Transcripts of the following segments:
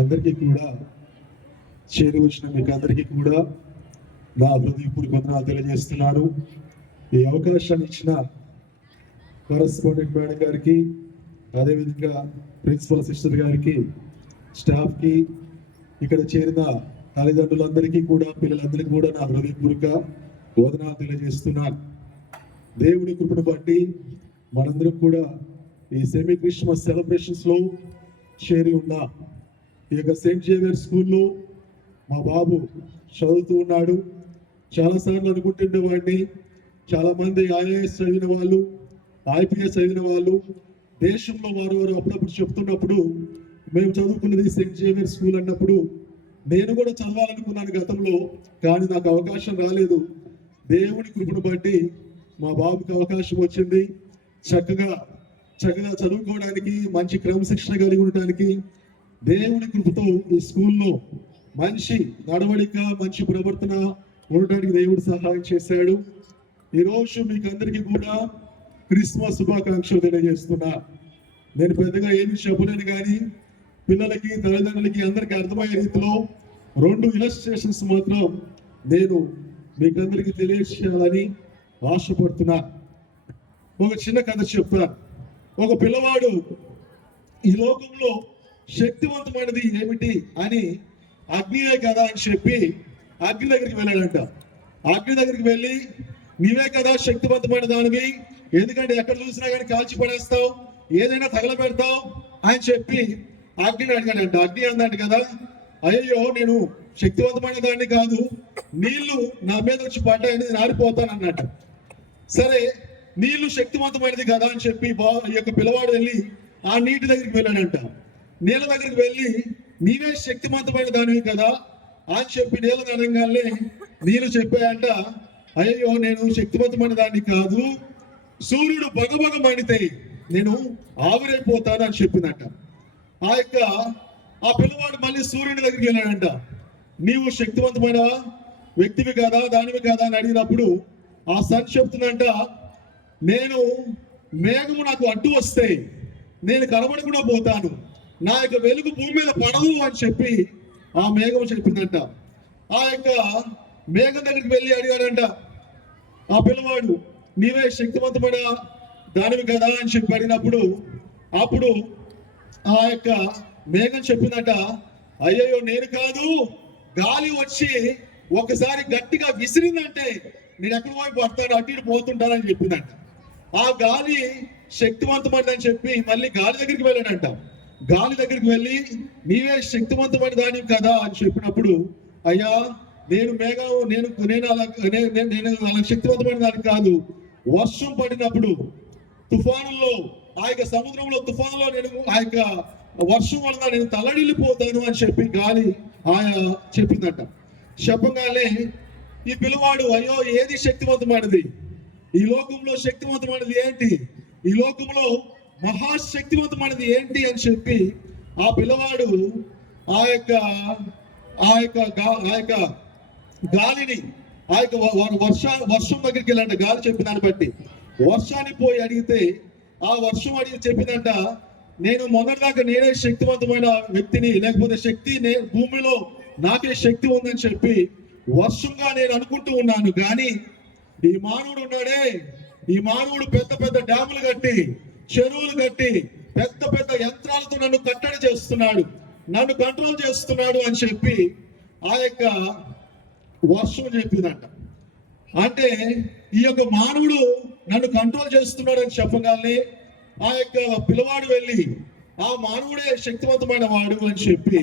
అందరికీ కూడా చేరి వచ్చిన మీకు అందరికీ కూడా నా హృదయపూర్వక వందనాలు తెలియజేస్తున్నాను. ఈ అవకాశాన్ని ఇచ్చిన కరస్పాండెంట్ మేడం గారికి, అదేవిధంగా ప్రిన్సిపల్ సిస్టర్ గారికి, స్టాఫ్కి, ఇక్కడ చేరిన తల్లిదండ్రులందరికీ కూడా, పిల్లలందరికీ కూడా నా హృదయపూర్వక వందనాలు తెలియజేస్తున్నాను. దేవుడి కృపను బట్టి మనందరం కూడా ఈ సెమీ క్రిస్మస్ సెలబ్రేషన్స్లో చేరి ఉన్నాం. ఈ యొక్క సెయింట్ జేవియర్ స్కూల్లో మా బాబు చదువుతూ ఉన్నాడు. చాలాసార్లు అనుకుంటుండేవాడిని, చాలామంది ఐఏఎస్ చదివిన వాళ్ళు, ఐపీఎస్ చదివిన వాళ్ళు దేశంలో వారు అప్పుడప్పుడు చెప్తున్నప్పుడు మేము చదువుకున్నది సెయింట్ జేవియర్ స్కూల్ అన్నప్పుడు నేను కూడా చదవాలనుకున్నాను గతంలో, కానీ నాకు అవకాశం రాలేదు. దేవుని కృపను బట్టి మా బాబుకి అవకాశం వచ్చింది. చక్కగా చదువుకోవడానికి, మంచి క్రమశిక్షణ కలిగి ఉండటానికి దేవుని కృపతో ఈ స్కూల్లో మంచి నడవడిక, మంచి ప్రవర్తన ఉండటానికి దేవుడు సహాయం చేశాడు. ఈరోజు మీకు అందరికీ కూడా క్రిస్మస్ శుభాకాంక్షలు తెలియజేస్తున్నా. నేను పెద్దగా ఏమి చెప్పలేను, కానీ పిల్లలకి, తల్లిదండ్రులకి అందరికీ అర్థమయ్యే రీతిలో 2 ఇలస్ట్రేషన్స్ మాత్రం నేను మీకు అందరికీ తెలియజేయాలని ఆశపడుతున్నా. ఒక చిన్న కథ చెప్తాను. ఒక పిల్లవాడు ఈ లోకంలో శక్తివంతమైనది ఏమిటి అని అగ్నియే కదా అని చెప్పి అగ్ని దగ్గరికి వెళ్ళాడంట. అగ్ని దగ్గరికి వెళ్ళి, నీవే కదా శక్తివంతమైన దానివి, ఎందుకంటే ఎక్కడ చూసినా కానీ కాల్చి పడేస్తావు, ఏదైనా తగలబెడతావు అని చెప్పి అగ్నిని అడిగాడంట. అగ్ని అందంట కదా, అయ్యో నేను శక్తివంతమైన దాన్ని కాదు, నీళ్లు నా మీద వచ్చి పడ్డాయని నేను ఆరిపోతాను అన్నట్టు. సరే, నీళ్లు శక్తివంతమైనది కదా అని చెప్పి ఈ యొక్క పిల్లవాడు వెళ్ళి ఆ నీటి దగ్గరికి వెళ్ళాడంట. నీళ్ళ దగ్గరికి వెళ్ళి, నీవే శక్తివంతమైన దానివి కదా అని చెప్పి నీళ్ళ అనగానే నీళ్ళు చెప్పాయంట, అయ్యో నేను శక్తివంతమైన దాన్ని కాదు, సూర్యుడు బగబగ మండితే నేను ఆవిరైపోతాను అని చెప్పిందంట. ఆ పిల్లవాడు మళ్ళీ సూర్యుని దగ్గరికి వెళ్ళాడంట. నీవు శక్తివంతమైన వ్యక్తివి కదా, దానివి కదా అని అడిగినప్పుడు ఆ సన్ చెప్తుందంట, నేను మేఘము నాకు అడ్డు వస్తే నేను కనబడకుండా పోతాను, నా యొక్క వెలుగు భూమి మీద పడదు అని చెప్పి ఆ మేఘం చెప్పిందంట. ఆ యొక్క మేఘం దగ్గరికి వెళ్ళి అడిగాడంట ఆ పిల్లవాడు, నీవే శక్తివంతమైన దానివి కదా అని చెప్పి అడిగినప్పుడు అప్పుడు ఆ యొక్క మేఘం చెప్పిందట, అయ్యయ్యో నేను కాదు, గాలి వచ్చి ఒకసారి గట్టిగా విసిరిందంటే నేను ఎక్కడి వైపు పడతాను, అటు ఇటు పోతుంటానని చెప్పిందంట. ఆ గాలి శక్తివంతమైనదని చెప్పి మళ్ళీ గాలి దగ్గరికి వెళ్ళాడంట. గాలి దగ్గరికి వెళ్ళి, నీవే శక్తివంతమైన దాని కదా అని చెప్పినప్పుడు, అయ్యా నేను అలా శక్తివంతమైన దాని కాదు, వర్షం పడినప్పుడు తుఫానుల్లో, ఆ యొక్క సముద్రంలో తుఫానులో నేను ఆ యొక్క వర్షం వలన నేను తల్లడిల్లిపోతాను అని చెప్పి గాలి ఆయా చెప్పిందంట. చెప్పగానే ఈ పిల్లవాడు, అయ్యో ఏది శక్తివంతమైనది, ఈ లోకంలో శక్తివంతమైనది ఏంటి, ఈ లోకంలో మహాశక్తివంతమైనది ఏంటి అని చెప్పి ఆ పిల్లవాడు ఆ యొక్క గాలిని, ఆ యొక్క వర్షం దగ్గరికి వెళ్ళంట. గాలి చెప్పిన దాన్ని బట్టి వర్షాన్ని పోయి అడిగితే ఆ వర్షం అడిగి చెప్పిందంట, నేను మొదటిదాకా నేనే శక్తివంతమైన వ్యక్తిని, లేకపోతే భూమిలో నాకే శక్తి ఉందని చెప్పి వర్షంగా నేను అనుకుంటూ ఉన్నాను. కానీ ఈ మానవుడు ఉన్నాడే, ఈ మానవుడు పెద్ద పెద్ద డ్యాములు కట్టి, చెరువులు కట్టి, పెద్ద పెద్ద యంత్రాలతో నన్ను కట్టడి చేస్తున్నాడు, నన్ను కంట్రోల్ చేస్తున్నాడు అని చెప్పి ఆ యొక్క వర్షం చెప్పిందంట. అంటే ఈ యొక్క మానవుడు నన్ను కంట్రోల్ చేస్తున్నాడు అని చెప్పగానే ఆ యొక్క పిల్లవాడు వెళ్ళి, ఆ మానవుడే శక్తివంతమైన వాడు అని చెప్పి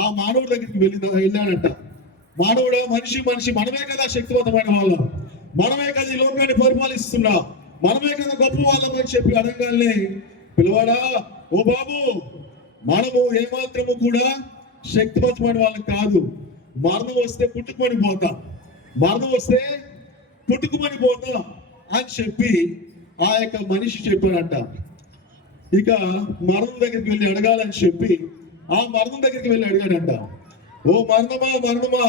ఆ మానవుడి దగ్గరికి వెళ్ళాడంట. మానవుడు మనిషి మనమే కదా శక్తివంతమైన వాళ్ళం, మనమే కదా ఈ లోకాన్ని పరిపాలిస్తున్నాం, మనమే కదా గొప్ప వాళ్ళం అని చెప్పి అనగానే పిల్లవాడా, ఓ బాబు, మనము ఏమాత్రము కూడా శక్తివంతమైన వాళ్ళం కాదు, మరణం వస్తే పుట్టుకుమని పోతా అని చెప్పి ఆ యొక్క మనిషి చెప్పాడంట. ఇక మరణం దగ్గరికి వెళ్ళి అడగాలని చెప్పి ఆ మరణం దగ్గరికి వెళ్ళి అడిగాడంట, ఓ మరణమా,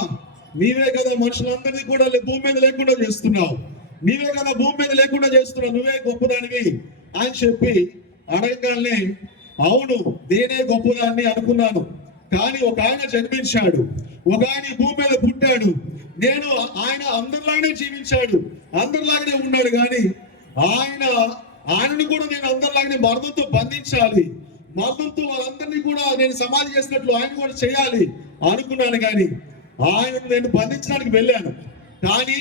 నీవే కదా మనుషులందరినీ కూడా భూమి మీద లేకుండా చేస్తున్నావు, నీవే కదా భూమి మీద లేకుండా చేస్తున్నావు, నువ్వే గొప్పదానివి అని చెప్పి అడగగానే, అవును నేనే గొప్పదాన్ని అనుకున్నాను, కానీ ఒక ఆయన జన్మించాడు, ఒక ఆయన ఈ భూమి మీద పుట్టాడు. ఆయన అందరిలాగానే జీవించాడు, అందరిలాగానే ఉన్నాడు. కానీ ఆయనను కూడా నేను అందరిలాగానే మరణంతో బంధించాలి, మరణంతో వాళ్ళందరినీ కూడా నేను సమాధి చేసినట్లు ఆయన కూడా చేయాలి అనుకున్నాను. కానీ ఆయనను నేను బంధించడానికి వెళ్ళాను. కానీ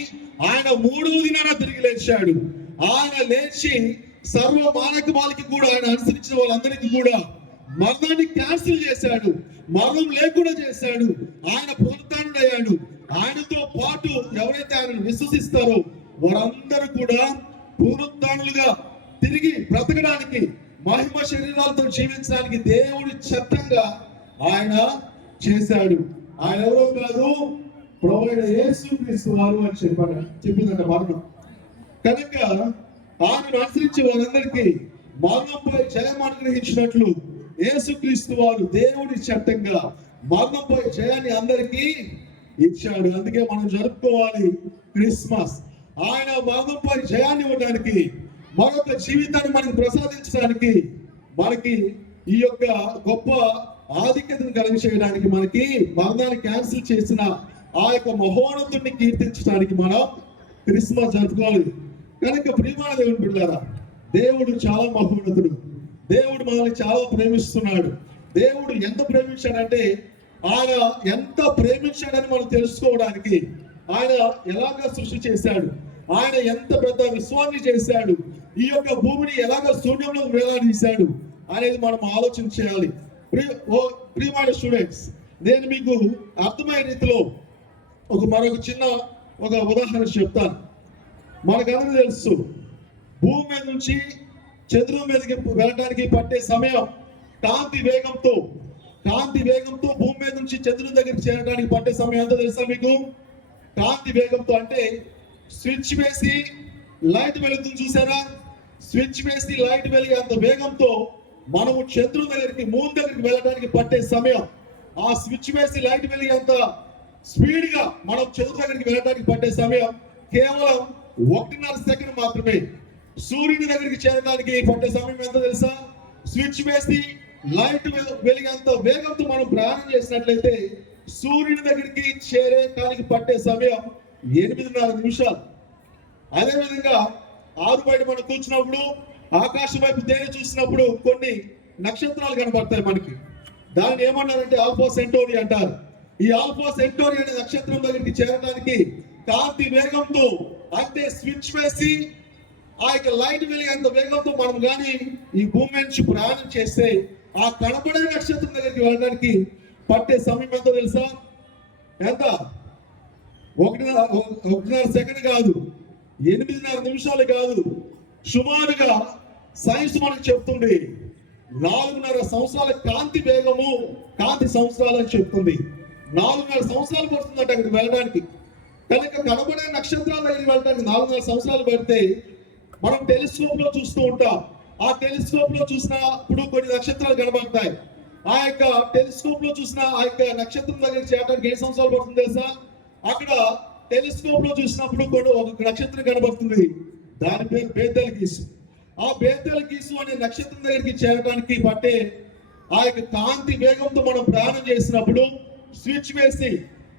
ఆయన 3వ దినాన తిరిగి లేచాడు. ఆయన లేచి సర్వ మానవాళికి కూడా, ఆయన అనుసరించిన వాళ్ళందరికీ కూడా మరణాన్ని క్యాన్సిల్ చేశాడు, మరణం లేకుండా చేశాడు. ఆయన పునరుత్థానుడయ్యాడు. ఆయనతో పాటు ఎవరైతే ఆయనను విశ్వసిస్తారో వారందరూ కూడా పునరుత్థానులుగా తిరిగి బ్రతకడానికి, మహిమ శరీరాలతో జీవించడానికి దేవుడి చట్టంగా ఆయన చేశాడు. ఆయన ఎవరో కాదు, ప్రభువైన యేసుక్రీస్తు వారు అని చెప్పిందంట మరణం. కనుక ఆయనను అనుసరించి వారందరికీ మరణంపై జయం అనుగ్రహించినట్లు యేసుక్రీస్తు వారు దేవుడి చట్టంగా మరణంపై జయాన్ని అందరికీ ఇచ్చాడు. అందుకే మనం జరుపుకోవాలి క్రిస్మస్. ఆయన మరణంపై జయాన్ని ఇవ్వడానికి, మరొక జీవితాన్ని మనకు ప్రసాదించడానికి, మనకి ఈ యొక్క గొప్ప ఆధిక్యతను కలిగించడానికి, మనకి మరణాన్ని క్యాన్సిల్ చేసిన ఆ యొక్క మహోన్నతుడిని కీర్తించడానికి మనం క్రిస్మస్ జరుపుకోవాలి. కనుక ప్రియమైన దేవుని బిడ్డలారా, దేవుడు చాలా మహోన్నతుడు. దేవుడు మనల్ని చాలా ప్రేమిస్తున్నాడు. దేవుడు ఎంత ప్రేమించాడంటే, ఆయన ఎంత ప్రేమించాడని మనం తెలుసుకోవడానికి ఆయన ఎలాగ సృష్టి చేశాడు, ఆయన ఎంత పెద్ద విశ్వాన్ని చేశాడు, ఈ యొక్క భూమిని ఎలాగ శూన్యంలో వేలాడదీశాడు అనేది మనం ఆలోచన చేయాలి. ప్రియమైన స్టూడెంట్స్, నేను మీకు అర్థమయ్యే రీతిలో మరొక చిన్న ఉదాహరణ చెప్తాను. మనకందరూ తెలుసు, భూమి మీద నుంచి చంద్రుని మీదకి వెళ్ళడానికి పట్టే సమయం కాంతి వేగంతో భూమి మీద నుంచి చంద్రుని దగ్గరికి చేరడానికి పట్టే సమయం ఎంత తెలుసా మీకు? కాంతి వేగంతో అంటే స్విచ్ వేసి లైట్ వెలుగుతుంది చూసారా? స్విచ్ వేసి లైట్ వెలిగే అంత వేగంతో మనము చంద్రుని దగ్గరికి, మూన్ దగ్గరికి వెళ్ళడానికి పట్టే సమయం, ఆ స్విచ్ వేసి లైట్ వెలిగే అంత స్పీడ్ గా మనం చంద్రుని దగ్గరికి వెళ్ళడానికి పట్టే సమయం కేవలం 1.5 సెకండ్ మాత్రమే. సూర్యుని దగ్గరికి చేరడానికి పట్టే సమయం ఎంత తెలుసా? స్విచ్ వేసి లైట్ వెలిగేంత వేగంతో మనం ప్రయాణం చేసినట్లయితే సూర్యుని దగ్గరికి చేరేటానికి పట్టే సమయం 8.5 నిమిషాలు. అదేవిధంగా ఆరు బయట మనం కూర్చున్నప్పుడు, ఆకాశం వైపు తేలి చూసినప్పుడు కొన్ని నక్షత్రాలు కనబడతాయి మనకి. దాన్ని ఏమన్నారంటే ఆల్ఫా సెంటోరి అంటారు. ఈ ఆల్ఫా సెంటోరి అనే నక్షత్రం దగ్గరికి చేరడానికి కాంతి వేగంతో, అంటే స్విచ్ వేసి ఆ యొక్క లైట్ వెలిగేంత వేగంతో మనం కానీ ఈ భూమి నుంచి ప్రయాణం చేస్తే ఆ కనపడే నక్షత్రం దగ్గరికి వెళ్ళడానికి పట్టే సమయం ఎంతో తెలుసా? ఎంత? 1.5 సెకండ్ కాదు, 8.5 నిమిషాలు కాదు, సుమారుగా సైన్స్ మనకు చెప్తుంది 4.5 సంవత్సరాల కాంతి వేగము, కాంతి సంవత్సరాలు అని చెప్తుంది. 4.5 సంవత్సరాలు పడుతుందంట అక్కడికి వెళ్ళడానికి. కనుక కనబడే నక్షత్రాల దగ్గరికి వెళ్ళడానికి 4.5 సంవత్సరాలు పడితే మనం టెలిస్కోప్ లో చూస్తూ ఉంటాం. ఆ టెలిస్కోప్ లో చూసినప్పుడు కొన్ని నక్షత్రాలు కనబడతాయి. ఆ యొక్క టెలిస్కోప్ లో చూసిన ఆ యొక్క నక్షత్రం దగ్గరికి చేరడానికి 7 సంవత్సరాలు పడుతుంది తెలుసా? అక్కడ టెలిస్కోప్ లో చూసినప్పుడు ఒక నక్షత్రం కనబడుతుంది, దాని పేరు బేతెల్ గీసు. ఆ బేతెల్ గీసు అనే నక్షత్రం దగ్గరికి చేరడానికి పట్టే ఆ యొక్క కాంతి వేగంతో మనం ప్రయాణం చేసినప్పుడు, స్విచ్ వేసి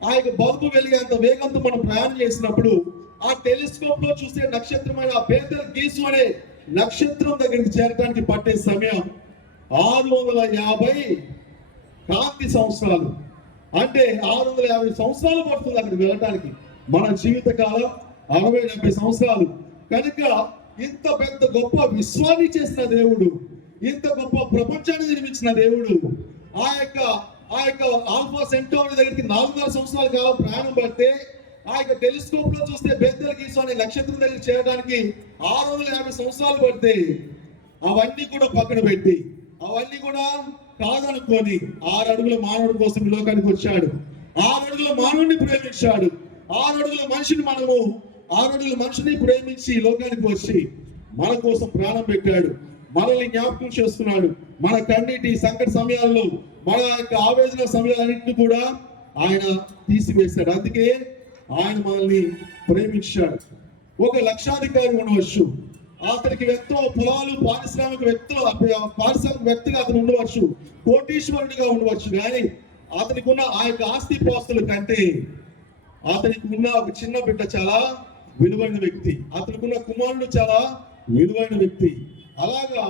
ఆ యొక్క బల్బు వెలిగేంత వేగంతో మనం ప్రయాణం చేసినప్పుడు, ఆ టెలిస్కోప్ లో చూసే నక్షత్రమైన ఆ బేతెల్ గీసు అనే నక్షత్రం దగ్గరికి చేరడానికి పట్టే సమయం 650 కాంతి సంవత్సరాలు. అంటే 650 సంవత్సరాలు పడుతుంది అక్కడికి వెళ్ళడానికి. మన జీవిత కాలం 60-70 సంవత్సరాలు. కనుక ఇంత పెద్ద గొప్ప విశ్వాన్ని చేసిన దేవుడు, ఇంత గొప్ప ప్రపంచాన్ని నిర్మించిన దేవుడు ఆ యొక్క ఆల్ఫా సెంటోరి దగ్గరికి 4.5 సంవత్సరాల కాలం ప్రయాణం పడితే, ఆ యొక్క టెలిస్కోప్ లో చూస్తే బేతెల్ గీసు అనే నక్షత్రం దగ్గర చేరడానికి 650 సంవత్సరాలు పడితే, అవన్నీ కూడా పక్కన పెట్టి, అవన్నీ కూడా కాదనుకొని 6 అడుగుల మానవుడి కోసం ఈ లోకానికి వచ్చాడు. 6 అడుగుల మానవుడిని ప్రేమించాడు. 6 అడుగుల మనిషిని 6 అడుగుల మనిషిని ప్రేమించి ఈ లోకానికి వచ్చి మన కోసం ప్రాణం పెట్టాడు. మనల్ని జ్ఞాపకం చేస్తున్నాడు. మన కన్నీటి సంకట సమయాల్లో, మన యొక్క ఆవేదన సమయాలన్నింటినీ కూడా ఆయన తీసివేశాడు. అందుకే ఆయన మనల్ని ప్రేమించాడు. ఒక లక్షాధికారి ఉండవచ్చు, అతనికి ఎంతో పొలాలు, పారిశ్రామిక వ్యక్తిగా అతను ఉండవచ్చు, కోటీశ్వరుడిగా ఉండవచ్చు. కానీ అతనికి ఉన్న ఆ యొక్క ఆస్తి పాస్తుల కంటే అతనికి ఉన్న ఒక చిన్న బిడ్డ చాలా విలువైన వ్యక్తి, అతనికి ఉన్న కుమారుడు చాలా విలువైన వ్యక్తి. అలాగా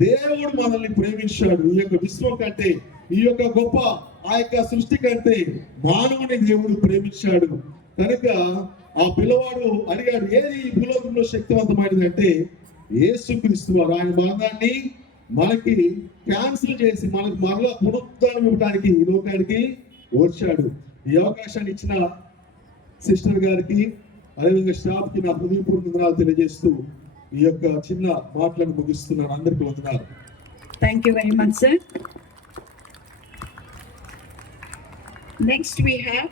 దేవుడు మనల్ని ప్రేమించాడు. ఈ యొక్క విశ్వం కంటే, ఈ యొక్క గొప్ప ఆ యొక్క సృష్టి కంటే మానవుని దేవుడు ప్రేమించాడు. కనుక ఆ పిల్లవాడు అడిగాడు, ఏది ఈ భూలోకంలో శక్తివంతమైనది అంటే యేసుక్రీస్తు వారు. ఆయన మరణాన్ని మనకి క్యాన్సిల్ చేసి మనకు మరలా పునరుద్ధానం ఇవ్వడానికి ఈ లోకానికి వచ్చాడు. ఈ అవకాశాన్ని ఇచ్చిన సిస్టర్ గారికి, అదేవిధంగా స్టాఫ్ కి నా హృదయపూర్వక వందనాలు తెలియజేస్తూ ఈ యొక్క చిన్న మాటలను ముగిస్తున్నాను. అందరికీ వందనాలు. Thank you very much, sir. Next we have